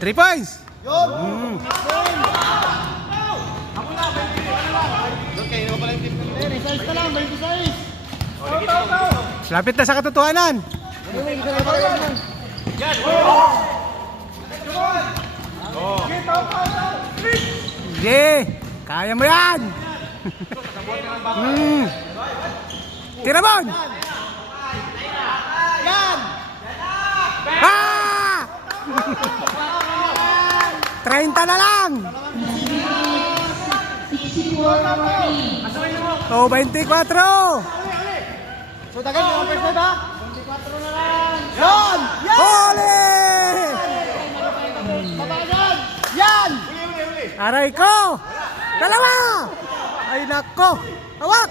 3 points. Lapit na sa katotohanan. Sige, kaya mo yan. Tirabon. Ah! 30 na lang. Oh, 24. So, tagal yung first na ba? 24 na lang. Yan! Huli! Babagan! Yan! Aray ko! Dalawa! Ay nako! Hawak!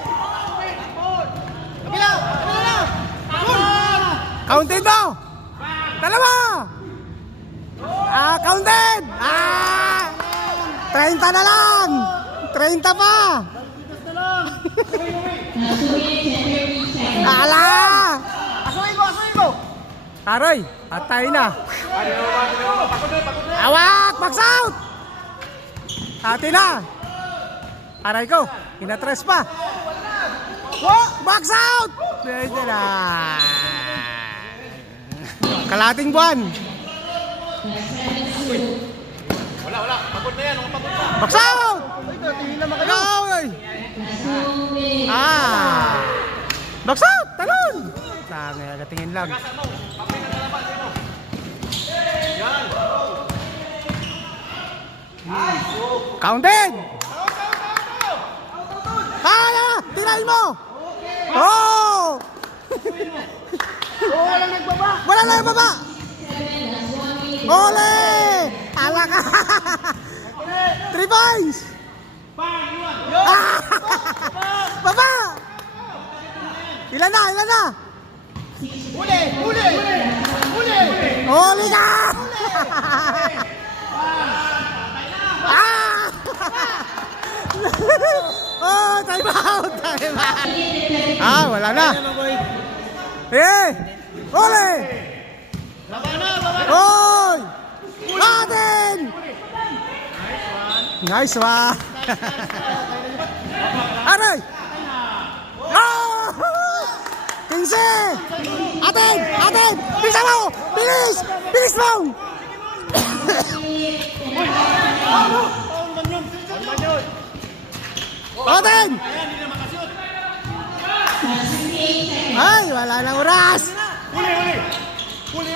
Kabila! Kabila! Counted mo! Dalawa! Counted! 30 na lang! 30 pa! Ala! Asuhin mo! Asuhin mo! Aray! Patay na! Hawak! Box out! Hati na! Aray ko! Inatres pa! Box out! Pwede na! Kalating buwan! Wala. Pagod na yan. Pagod na. Box out! Tingin naman kayo. Box out! Talon! Tama, nagatingin lang. Counted! Kaya! Tirahin mo! Oh! Walang nagbaba. Wala na yung baba! Ole! Ala ka! 3 points! Baba! Ilan na? Huli! Huli ka! Oh, time out! Wala na. Huli! Hoy! Atin! Nice one! Aray! Oh! 15! Atin! Bilisan mo! Bilis mo! Atin! Ay, wala na oras! Huli!